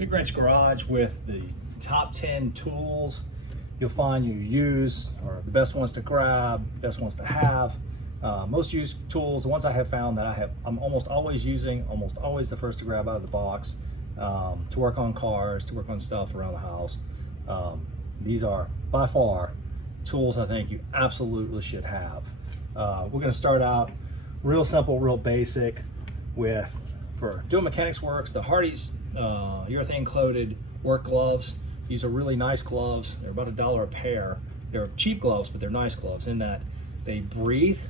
Big Wrench Garage with the top 10 tools you'll find you use, or the best ones to grab, best ones to have. Most used tools, the ones I have found that I'm almost always using, almost always the first to grab out of the box, to work on cars, to work on stuff around the house. These are by far tools I think you absolutely should have. We're gonna start out real simple, real basic with, for doing mechanics works, the Hardy's urethane coated work gloves. These are really nice gloves. They're about $1 a pair. They're cheap gloves, but they're nice gloves in that they breathe.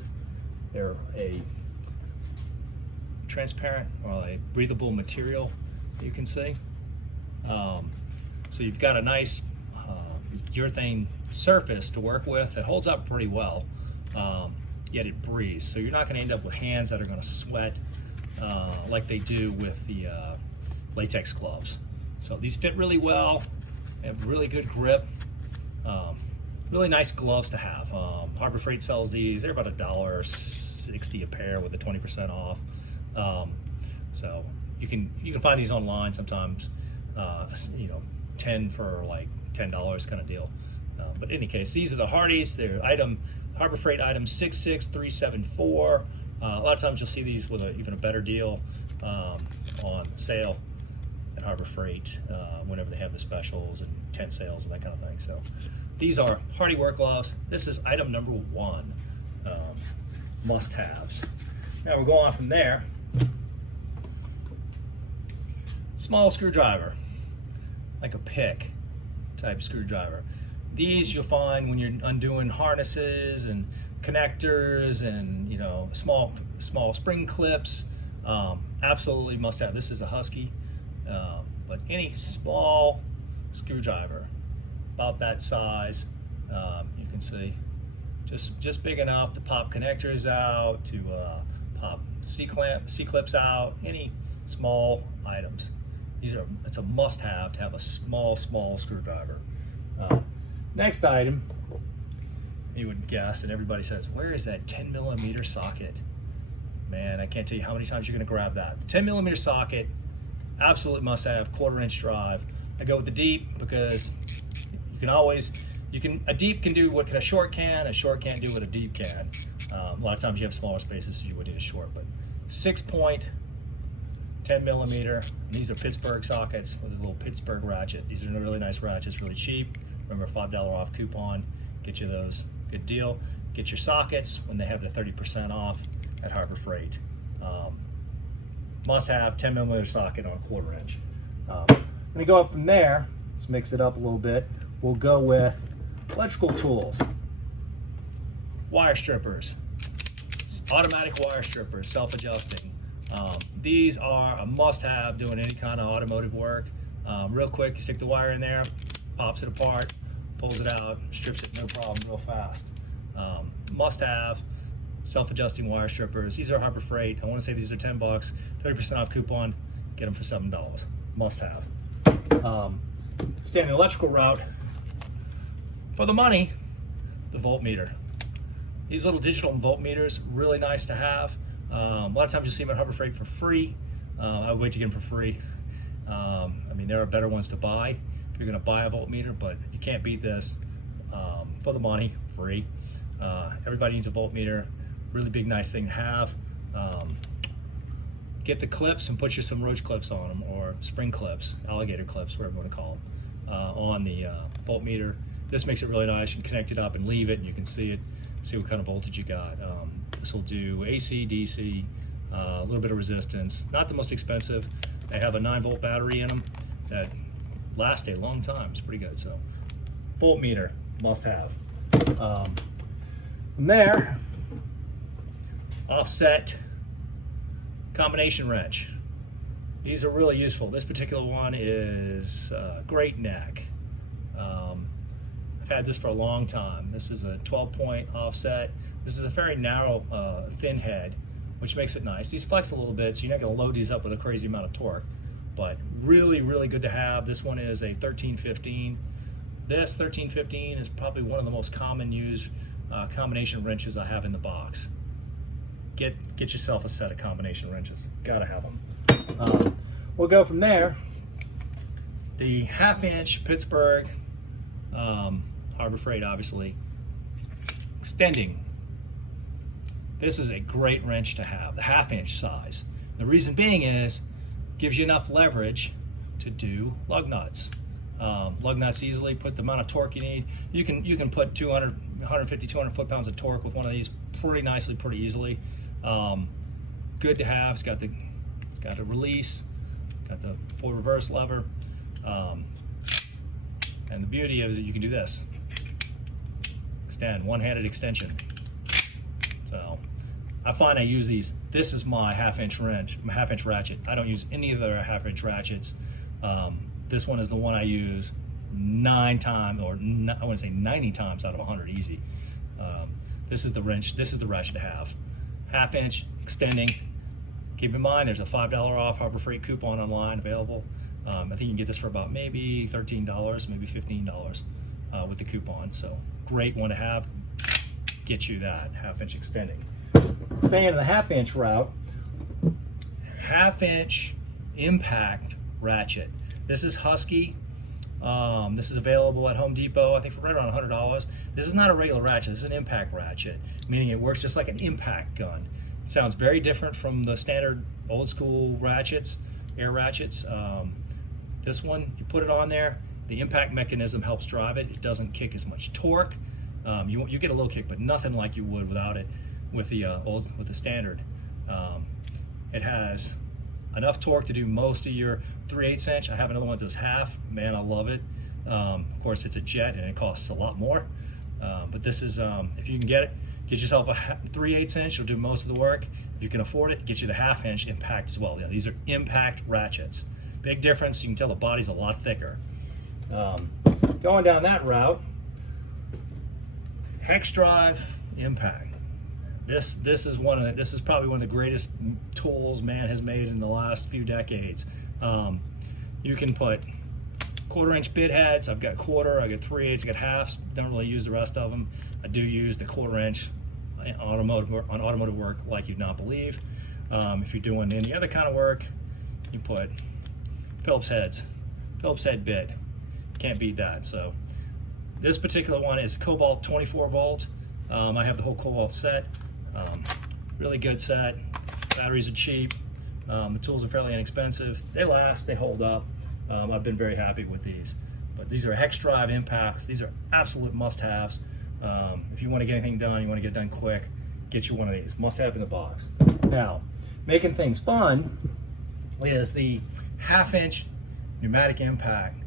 They're a transparent or a breathable material, you can see. So you've got a nice urethane surface to work with that holds up pretty well, yet it breathes. So you're not gonna end up with hands that are gonna sweat like they do with the latex gloves. So these fit really well. They have really good grip. Really nice gloves to have. Harbor Freight sells these. They're about $1.60 a pair with a 20% off. So you can find these online sometimes. 10 for like $10 kind of deal. But in any case, these are the Hardy's. They're Harbor Freight item 66374. A lot of times you'll see these with even a better deal on sale at Harbor Freight whenever they have the specials and tent sales and that kind of thing. So these are Hardy work gloves. This is item number 1, must-haves. Now we're going on from there. Small screwdriver, like a pick type screwdriver. These you'll find when you're undoing harnesses and connectors and small spring clips. Absolutely must have. This is a Husky, but any small screwdriver about that size, you can see, just big enough to pop connectors out, to pop C-clips out, any small items. It's a must-have to have a small screwdriver. Next item, you would guess, and everybody says, where is that 10mm socket? Man, I can't tell you how many times you're gonna grab that. 10mm socket, absolute must have, 1/4" drive. I go with the deep because a deep can do what a short can do what a deep can. A lot of times you have smaller spaces, so you would need a short, but 6-point, 10mm. And these are Pittsburgh sockets with a little Pittsburgh ratchet. These are really nice ratchets, really cheap. Remember, $5 off coupon, get you those, good deal. Get your sockets when they have the 30% off at Harbor Freight. Must have 10mm socket on a 1/4". I'm gonna go up from there. Let's mix it up a little bit. We'll go with electrical tools, wire strippers, automatic wire strippers, self-adjusting. These are a must-have doing any kind of automotive work. Real quick, you stick the wire in there, pops it apart, pulls it out, strips it no problem, real fast. Must-have self-adjusting wire strippers. These are Harbor Freight. I want to say these are $10, 30% off coupon. Get them for $7. Must-have. Staying the electrical route, for the money, the voltmeter. These little digital voltmeters, really nice to have. A lot of times you'll see them at Harbor Freight for free. I would wait to get them for free. There are better ones to buy if you're gonna buy a voltmeter, but you can't beat this. For the money, free. Everybody needs a voltmeter. Really big, nice thing to have. Get the clips and put you some roach clips on them, or spring clips, alligator clips, whatever you want to call them, on the voltmeter. This makes it really nice. You can connect it up and leave it, and you can see it, see what kind of voltage you got. This will do AC, DC, a little bit of resistance. Not the most expensive. They have a 9-volt battery in them that last a long time. It's pretty good. So, voltmeter, must have. From there, offset combination wrench. These are really useful. This particular one is great neck. I've had this for a long time. This is a 12-point offset. This is a very narrow, thin head, which makes it nice. These flex a little bit, so you're not gonna load these up with a crazy amount of torque, but really, really good to have. This one is a 1315. This 1315 is probably one of the most common used combination wrenches I have in the box. Get yourself a set of combination wrenches. Gotta have them. We'll go from there. The 1/2 inch Pittsburgh, Harbor Freight obviously, extending. This is a great wrench to have, the 1/2 inch size. The reason being is, gives you enough leverage to do lug nuts. Lug nuts easily, put the amount of torque you need. You can put 200, 150, 200 foot-pounds of torque with one of these pretty nicely, pretty easily. Good to have. It's got a release, got the full reverse lever, and the beauty is that you can do this. Extend, one-handed extension. So I find I use these. This is my 1/2 inch wrench, my 1/2 inch ratchet. I don't use any of their 1/2 inch ratchets. This one is the one I use 9 times, or I want to say 90 times out of 100 easy. This is the wrench, this is the ratchet to have. 1/2 inch, extending. Keep in mind, there's a $5 off Harbor Freight coupon online available. I think you can get this for about maybe $13, maybe $15 with the coupon. So great one to have. Get you that 1/2 inch extending. Staying in the 1/2 inch route, 1/2 inch impact ratchet. This is Husky. This is available at Home Depot, I think for right around $100. This is not a regular ratchet, this is an impact ratchet, meaning it works just like an impact gun. It sounds very different from the standard old school ratchets, air ratchets. This one, you put it on there, the impact mechanism helps drive it. It doesn't kick as much torque. You get a little kick, but nothing like you would without it with the standard. It has enough torque to do most of your 3/8 inch. I have another one that does half. Man, I love it. Of course, it's a jet and it costs a lot more. But this is, if you can get it, get yourself a 3/8 inch. It'll do most of the work. If you can afford it, get you the 1/2 inch impact as well. Yeah, these are impact ratchets. Big difference. You can tell the body's a lot thicker. Going down that route, hex drive impact. This is probably one of the greatest tools man has made in the last few decades. You can put 1/4 inch bit heads. I've got 1/4, I got 3/8, I got halves. Don't really use the rest of them. I do use the 1/4 inch on automotive work like you'd not believe. If you're doing any other kind of work, you put Phillips heads, Phillips head bit. Can't beat that. So this particular one is Kobalt 24 volt. I have the whole Kobalt set. Really good set. Batteries are cheap. The tools are fairly inexpensive. They last, they hold up. I've been very happy with these. But these are hex drive impacts. These are absolute must-haves. If you want to get anything done, you want to get it done quick, get you one of these. Must have in the box. Now, making things fun is the 1/2 inch pneumatic impact.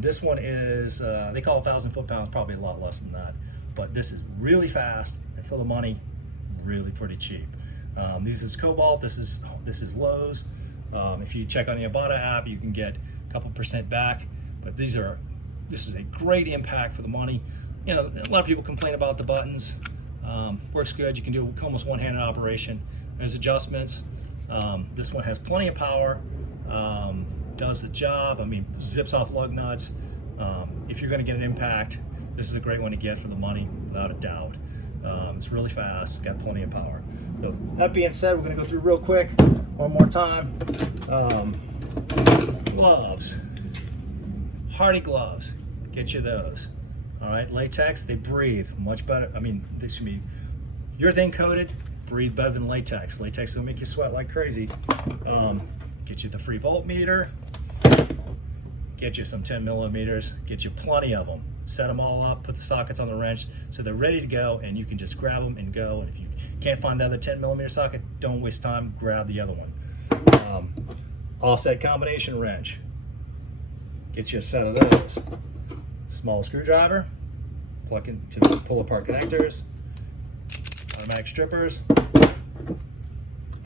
This one is, they call it 1,000 foot-pounds, probably a lot less than that. But this is really fast and for the money, really pretty cheap. This is Kobalt, this is Lowe's. If you check on the Ibotta app, you can get a couple % back. But this is a great impact for the money. You know, a lot of people complain about the buttons. Works good. You can do almost one-handed operation. There's adjustments. This one has plenty of power. Does the job. I mean, zips off lug nuts. If you're going to get an impact, this is a great one to get for the money, without a doubt. It's really fast, got plenty of power. So that being said, we're going to go through real quick one more time. Gloves, Hardy gloves, get you those. All right, latex, they breathe much better. I mean, they should be urethane coated, breathe better than latex. Latex will make you sweat like crazy. Get you the free voltmeter, get you some 10 millimeters, get you plenty of them. Set them all up, put the sockets on the wrench so they're ready to go, and you can just grab them and go. And if you can't find the other 10 millimeter socket, don't waste time, grab the other one. Offset combination wrench, get you a set of those. Small screwdriver, plug in to pull apart connectors, automatic strippers,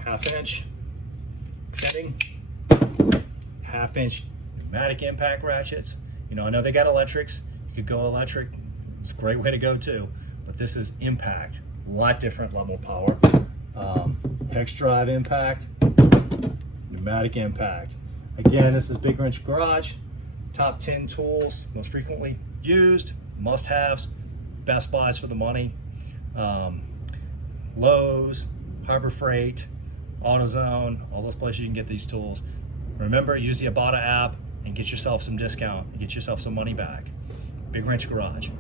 1/2 inch extending, 1/2 inch pneumatic impact ratchets. You know, I know they got electrics. You could go electric. It's a great way to go too. But this is impact, a lot different level of power. Hex drive impact, pneumatic impact. Again, this is Big Wrench Garage. Top 10 tools, most frequently used, must-haves, best buys for the money. Lowe's, Harbor Freight, AutoZone, all those places you can get these tools. Remember, use the Ibotta app. and get yourself some discount, get yourself some money back. Big Wrench Garage.